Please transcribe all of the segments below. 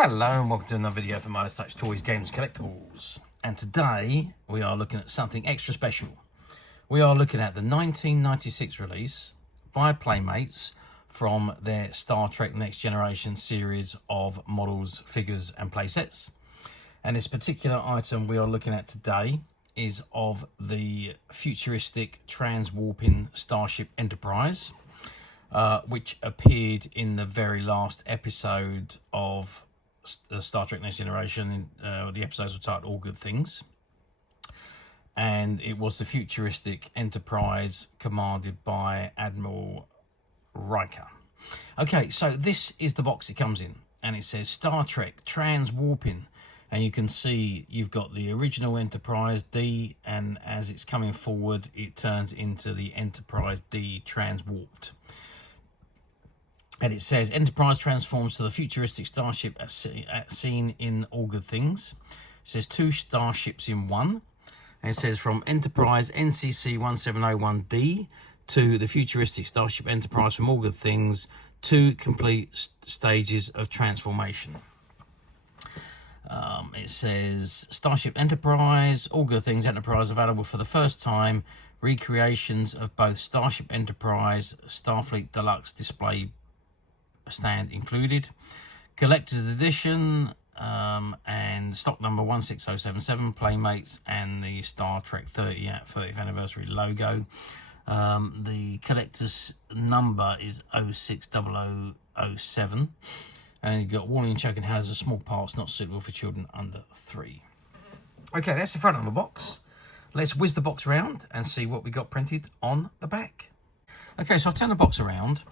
Hello and welcome to another video for Midas Touch Toys, Games and Collectibles. And today we are looking at something extra special. We are looking at the 1996 release by Playmates from their Star Trek Next Generation series of models, figures and playsets. And this particular item we are looking at today is of the futuristic Transwarping Starship Enterprise, which appeared in the very last episode of Star Trek Next Generation. The episodes were titled All Good Things, and it was the futuristic Enterprise commanded by Admiral Riker. Okay, so this is the box it comes in, and it says Star Trek Transwarping, and you can see you've got the original Enterprise D, and as it's coming forward it turns into the Enterprise D Transwarped. And it says, Enterprise transforms to the futuristic starship as seen in All Good Things. It says 2 starships in one. And it says from Enterprise NCC-1701D to the futuristic starship Enterprise from All Good Things, 2 complete stages of transformation. It says Starship Enterprise, All Good Things Enterprise available for the first time. Recreations of both Starship Enterprise, Starfleet Deluxe display stand included, collector's edition, and stock number 16077, Playmates, and the Star Trek 30th anniversary logo. The collector's number is 060007, and you've got warning and choking hazards, small parts not suitable for children under 3. Okay, that's the front of the box. Let's whiz the box around and see what we got printed on the back. Okay, so I've turned the box around,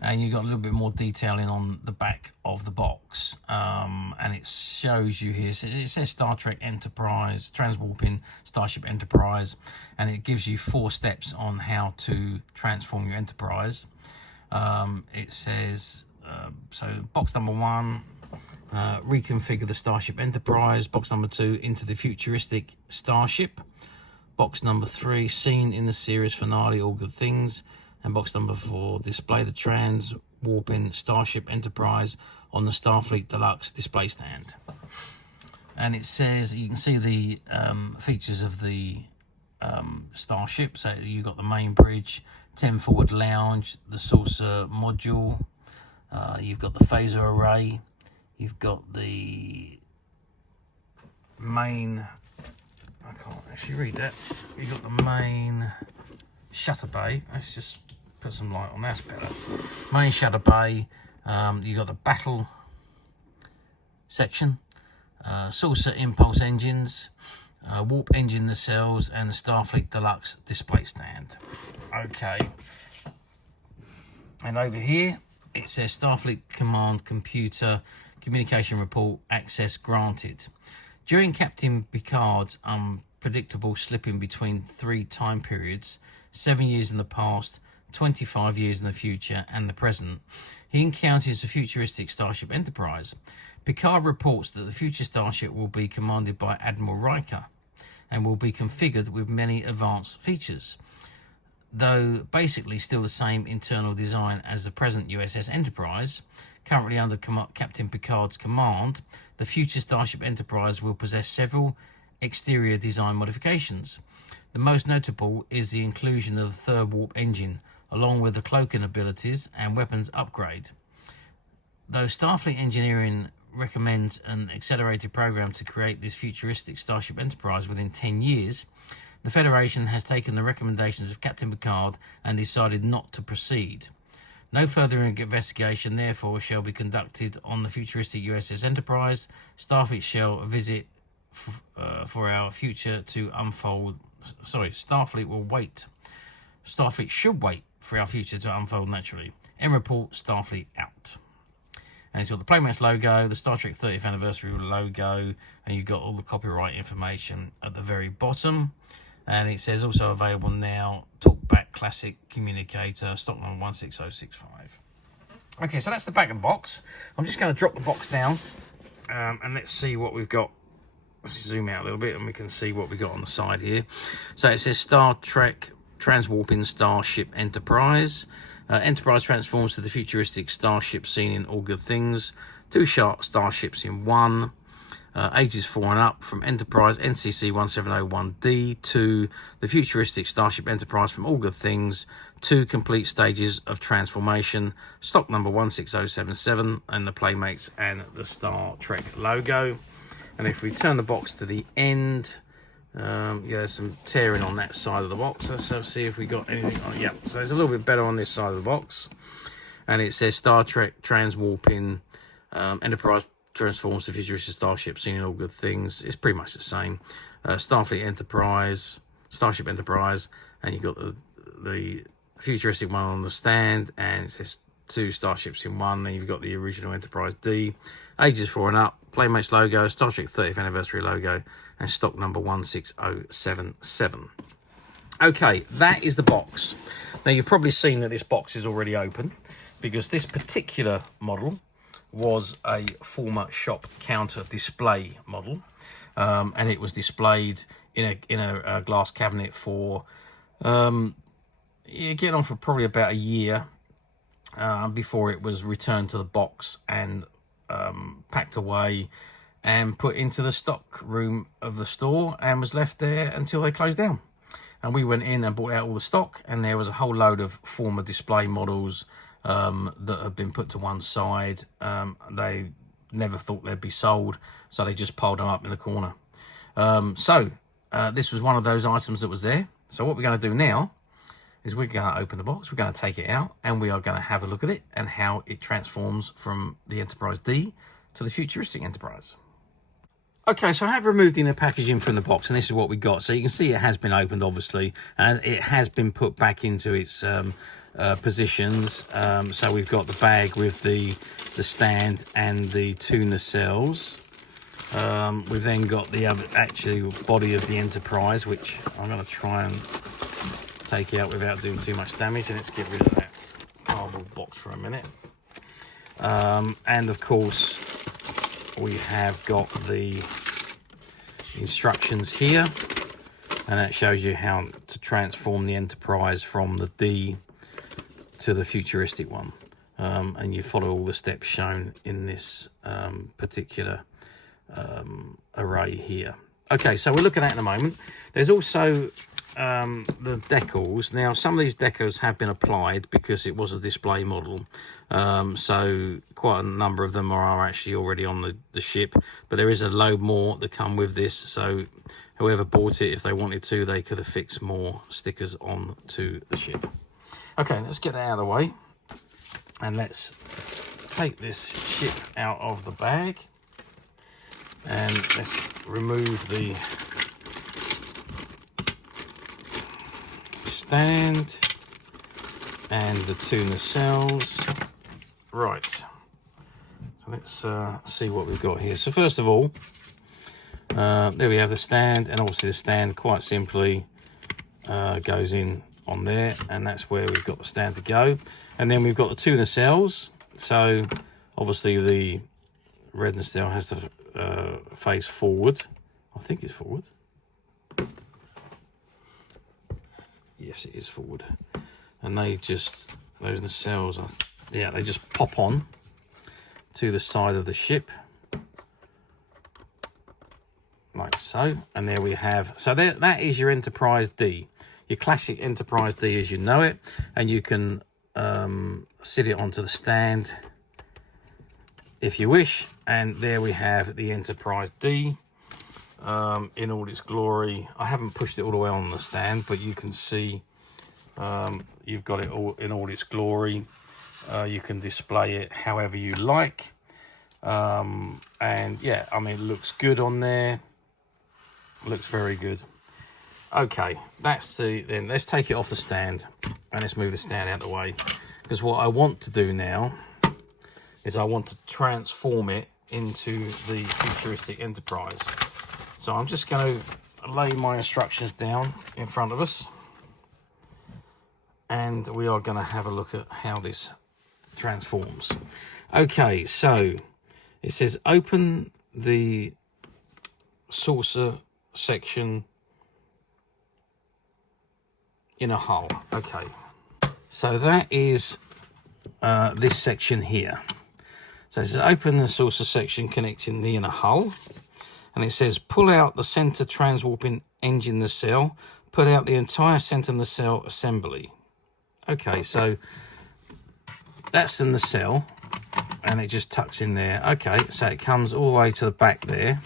and you've got a little bit more detailing on the back of the box, and it shows you here, it says Star Trek Enterprise, Transwarping Starship Enterprise, and it gives you 4 steps on how to transform your Enterprise. It says, so box number 1, reconfigure the Starship Enterprise. Box number 2, into the futuristic Starship. Box number 3, seen in the series finale, All Good Things. And box number 4, display the Transwarping Starship Enterprise on the Starfleet Deluxe display stand. And it says, you can see the features of the Starship. So you've got the main bridge, 10 forward lounge, the saucer module, you've got the phaser array, you've got the main, I can't actually read that, you've got the main shutter bay. Let's just put some light on, that's better. Main shutter bay, you got the battle section, saucer impulse engines, warp engine nacelles, and the Starfleet Deluxe display stand. Okay, and over here it says Starfleet Command Computer Communication Report access granted. During Captain Picard's unpredictable slipping between 3 time periods, 7 years in the past, 25 years in the future, and the present, he encounters the futuristic Starship Enterprise. Picard reports that the future starship will be commanded by Admiral Riker and will be configured with many advanced features. Though basically still the same internal design as the present USS Enterprise, currently under Captain Picard's command, the future Starship Enterprise will possess several exterior design modifications. The most notable is the inclusion of the 3rd warp engine, along with the cloaking abilities and weapons upgrade. Though Starfleet Engineering recommends an accelerated program to create this futuristic Starship Enterprise within 10 years, the Federation has taken the recommendations of Captain Picard and decided not to proceed. No further investigation, therefore, shall be conducted on the futuristic USS Enterprise. Starfleet shall visit for our future to unfold. Starfleet will wait. Starfleet should wait for our future to unfold naturally. End report, Starfleet out. And it's got the Playmates logo, the Star Trek 30th anniversary logo, and you've got all the copyright information at the very bottom. And it says also available now, Talkback Classic Communicator, stock number 16065. Okay, so that's the back of the box. I'm just going to drop the box down, and let's see what we've got. Let's zoom out a little bit and we can see what we got on the side here. So it says Star Trek Transwarping Starship Enterprise. Enterprise transforms to the futuristic starship seen in All Good Things. 2 starships in one, ages 4 and up, from Enterprise NCC-1701D to the futuristic Starship Enterprise from All Good Things, 2 complete stages of transformation, stock number 16077, and the Playmates and the Star Trek logo. And if we turn the box to the end, yeah, there's some tearing on that side of the box. Let's see if we got anything on it. Yeah, so it's a little bit better on this side of the box. And it says Star Trek Transwarping Enterprise transforms the futuristic starship seen in All Good Things. It's pretty much the same. Starfleet Enterprise, Starship Enterprise, and you've got the futuristic one on the stand, and it says 2 starships in one. Then you've got the original Enterprise D, ages 4 and up, Playmates logo, Star Trek 30th anniversary logo, and stock number 16077. Okay, that is the box. Now you've probably seen that this box is already open, because this particular model was a former shop counter display model, and it was displayed in a glass cabinet for getting on for probably about a year before it was returned to the box and packed away and put into the stock room of the store, and was left there until they closed down. And we went in and bought out all the stock, and there was a whole load of former display models that have been put to one side. They never thought they'd be sold, so they just piled them up in the corner. This was one of those items that was there. So what we're going to do now is we're going to open the box, we're going to take it out, and we are going to have a look at it and how it transforms from the Enterprise D to the futuristic Enterprise. Okay, so I have removed the packaging from the box, and this is what we got. So you can see it has been opened, obviously, and it has been put back into its positions. So we've got the bag with the stand and the 2 nacelles. We've then got the actual body of the Enterprise, which I'm going to try and take out without doing too much damage. And let's get rid of that cardboard box for a minute. And of course, we have got the instructions here, and that shows you how to transform the Enterprise from the D to the futuristic one, and you follow all the steps shown in this particular array here. Okay, so we'll look at that in a moment. There's also the decals. Now, some of these decals have been applied because it was a display model, so quite a number of them are actually already on the ship, but there is a load more that come with this, so whoever bought it, if they wanted to, they could have fixed more stickers on to the ship. Okay, let's get that out of the way, and let's take this ship out of the bag, and let's remove the stand and the 2 nacelles. Right, so let's see what we've got here. So first of all, there we have the stand, and obviously the stand quite simply goes in on there, and that's where we've got the stand to go. And then we've got the 2 nacelles. So obviously the red nacelle has to face forward. I think it's forward. Yes, it is forward. And those nacelles they just pop on to the side of the ship like so. And there we have, so that is your Enterprise D, your classic Enterprise D as you know it, and you can sit it onto the stand if you wish. And there we have the Enterprise D in all its glory. I haven't pushed it all the way on the stand, but you can see you've got it all in all its glory. You can display it however you like, and yeah, I mean, it looks good on there. Looks very good. Okay, then let's take it off the stand, and let's move the stand out of the way, because what I want to do now is I want to transform it into the futuristic Enterprise. So I'm just going to lay my instructions down in front of us, and we are going to have a look at how this transforms. Okay, so it says open the saucer section in a hull. Okay, so that is this section here. So it says open the saucer section connecting the inner hull, and it says pull out the center transwarping engine nacelle, put out the entire center nacelle assembly. Okay, so that's the nacelle, and it just tucks in there. Okay, so it comes all the way to the back there.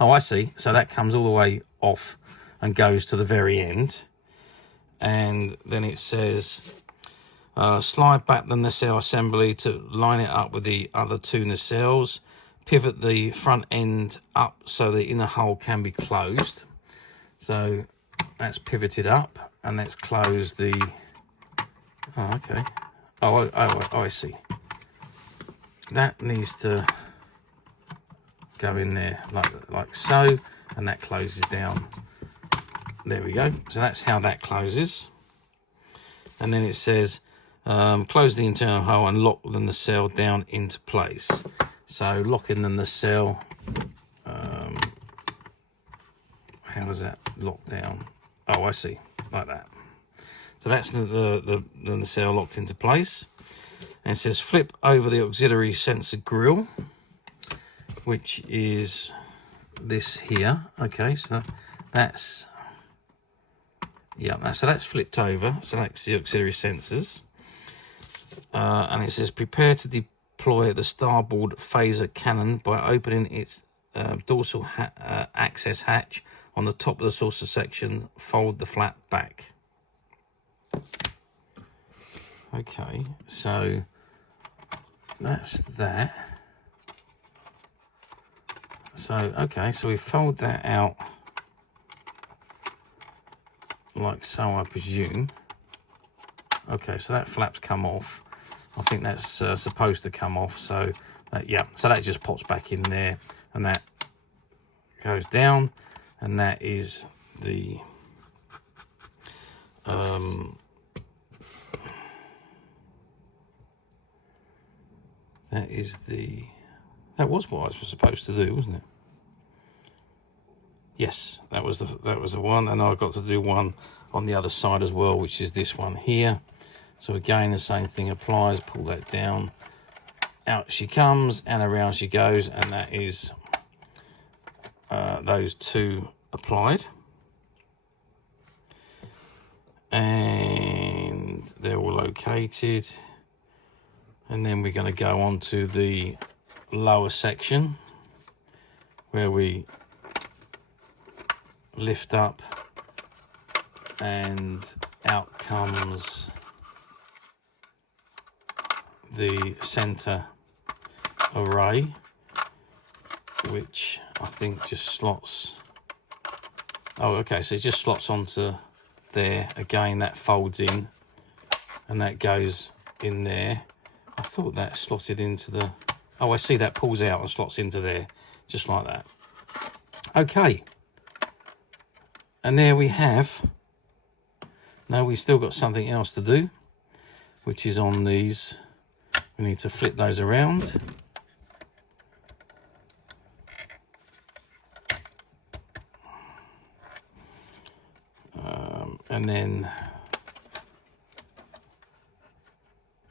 Oh, I see. So that comes all the way off and goes to the very end. And then it says slide back the nacelle assembly to line it up with the other two nacelles. Pivot the front end up so the inner hull can be closed. So that's pivoted up, and let's close the... Oh, okay. Oh, I see. That needs to go in there like so, and that closes down. There we go. So that's how that closes. And then it says close the internal hull and lock the nacelle down into place. So locking the nacelle, how does that lock down? Oh, I see, like that. So that's the nacelle locked into place. And it says flip over the auxiliary sensor grill, which is this here. Okay, so that's, yeah, so that's flipped over. So that's the auxiliary sensors. And it says prepare to deploy the starboard phaser cannon by opening its dorsal access hatch on the top of the saucer section. Fold the flap back. Okay, so that's that. So, okay, so we fold that out like so, I presume. Okay, so that flap's come off. I think that's supposed to come off. So, yeah, so that just pops back in there, and that goes down, and that is the that was what I was supposed to do, wasn't it? Yes, that was the one, and I've got to do one on the other side as well, which is this one here. So again, the same thing applies. Pull that down, out she comes, and around she goes, and that is those two applied, and they're all located. And then we're going to go on to the lower section where we lift up, and out comes the center array, which I think just slots. Oh, okay, so it just slots onto there. Again, that folds in, and that goes in there. I thought that slotted into the... Oh, I see, that pulls out and slots into there, just like that. Okay. And there we have... Now we've still got something else to do, which is on these. We need to flip those around. And then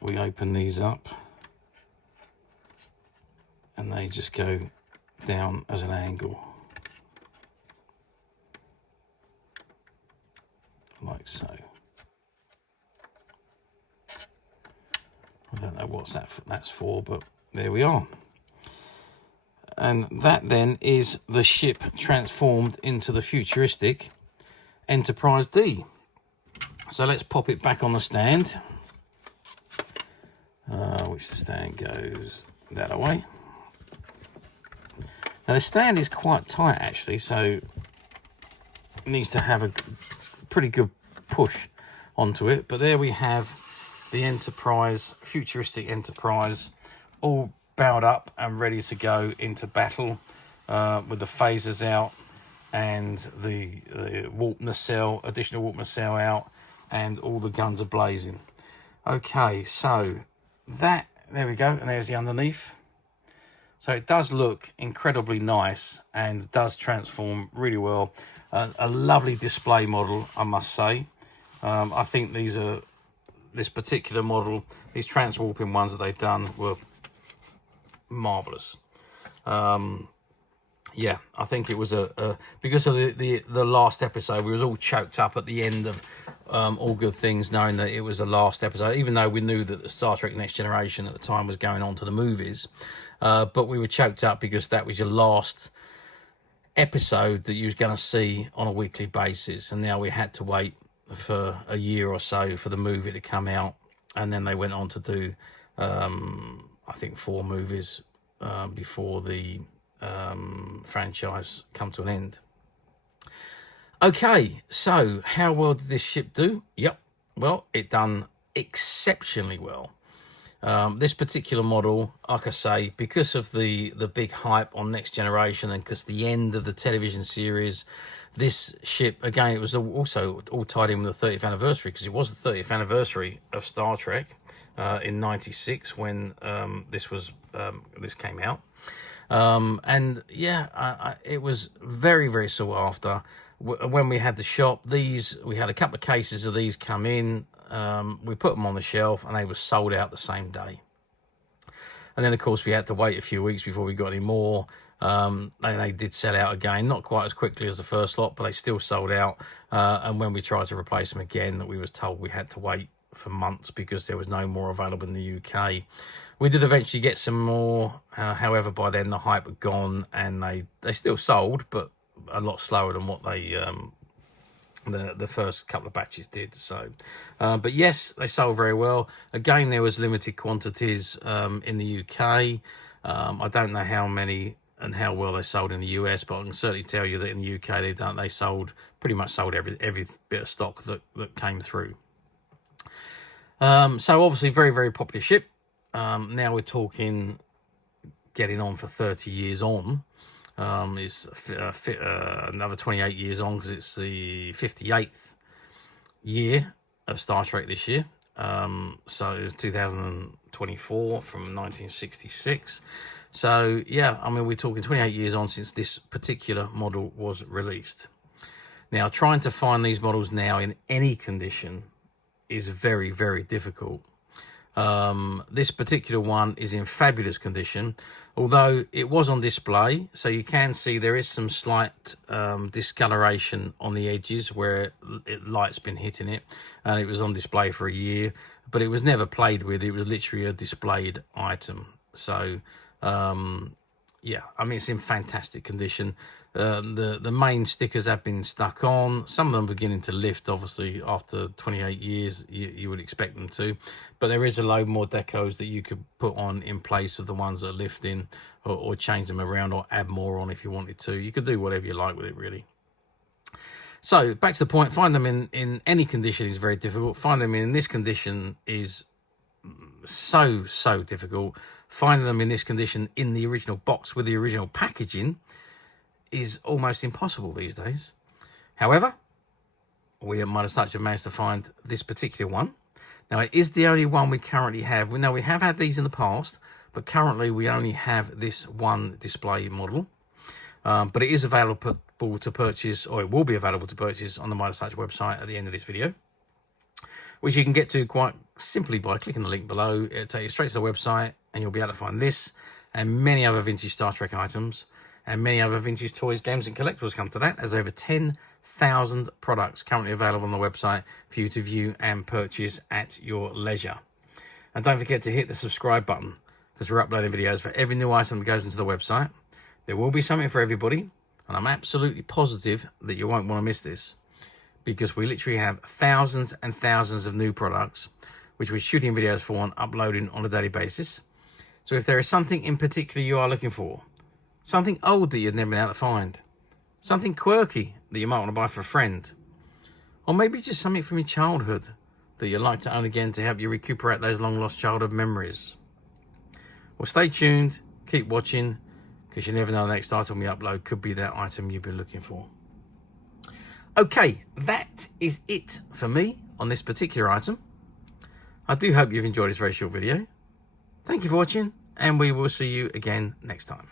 we open these up, and they just go down as an angle, like so. I don't know what's that's for, but there we are. And that then is the ship transformed into the futuristic Enterprise D. So let's pop it back on the stand, which the stand goes that away. Now the stand is quite tight actually, so it needs to have a pretty good push onto it. But there we have the Enterprise, futuristic Enterprise, all bowed up and ready to go into battle, with the phasers out and the warp nacelle, additional warp nacelle out, and all the guns are blazing. Okay, so that, there we go, and there's the underneath. So it does look incredibly nice and does transform really well. A lovely display model, I must say. I think this particular model, these transwarping ones that they've done were marvelous. Yeah, I think it was because of the last episode, we was all choked up at the end of All Good Things, knowing that it was the last episode, even though we knew that the Star Trek Next Generation at the time was going on to the movies. But we were choked up because that was your last episode that you was going to see on a weekly basis. And now we had to wait for a year or so for the movie to come out. And then they went on to do, I think, 4 movies before the franchise come to an end. Okay, so how well did this ship do? Yep, well, it done exceptionally well. This particular model, like I say, because of the big hype on Next Generation and because the end of the television series, this ship, again, it was also all tied in with the 30th anniversary, because it was the 30th anniversary of Star Trek in '96 when this came out. And yeah, it was very, very sought after. When we had the shop, we had a couple of cases of these come in. We put them on the shelf and they were sold out the same day. And then, of course, we had to wait a few weeks before we got any more. And they did sell out again, not quite as quickly as the first lot, but they still sold out. And when we tried to replace them again, we was told we had to wait for months because there was no more available in the UK. We did eventually get some more, however, by then the hype had gone, and they still sold, but a lot slower than what they the first couple of batches did. So, but yes, they sold very well. Again, there was limited quantities in the UK. I don't know how many and how well they sold in the US, but I can certainly tell you that in the UK they pretty much sold every bit of stock that came through. So obviously very, very popular ship. Now we're talking getting on for 30 years on. It's another 28 years on, because it's the 58th year of Star Trek this year. So it was 2024 from 1966. So yeah, I mean, we're talking 28 years on since this particular model was released. Now, trying to find these models now in any condition is very, very difficult. This particular one is in fabulous condition, although it was on display, so you can see there is some slight discoloration on the edges where light's been hitting it, and it was on display for a year, but it was never played with. It was literally a displayed item. So yeah, I mean, it's in fantastic condition. The main stickers have been stuck on. Some of them beginning to lift, obviously, after 28 years, you would expect them to. But there is a load more decos that you could put on in place of the ones that are lifting, or change them around, or add more on if you wanted to. You could do whatever you like with it, really. So, back to the point, find them in any condition is very difficult. Find them in this condition is so difficult. Finding them in this condition in the original box with the original packaging is almost impossible these days. However, we at Midas Touch have managed to find this particular one. Now, it is the only one we currently have. We know we have had these in the past, but currently we only have this one display model. But it is available to purchase, or it will be available to purchase on the Midas Touch website at the end of this video, which you can get to quite simply by clicking the link below. It'll take you straight to the website, and you'll be able to find this and many other vintage Star Trek items, and many other vintage toys, games and collectibles come to that. There's over 10,000 products currently available on the website for you to view and purchase at your leisure. And don't forget to hit the subscribe button, because we're uploading videos for every new item that goes into the website. There will be something for everybody, and I'm absolutely positive that you won't want to miss this, because we literally have thousands and thousands of new products which we're shooting videos for and uploading on a daily basis. So if there is something in particular you are looking for, something old that you've never been able to find, something quirky that you might want to buy for a friend, or maybe just something from your childhood that you'd like to own again to help you recuperate those long lost childhood memories, well, stay tuned, keep watching, because you never know, the next item we upload could be that item you've been looking for. Okay, that is it for me on this particular item. I do hope you've enjoyed this very short video. Thank you for watching, and we will see you again next time.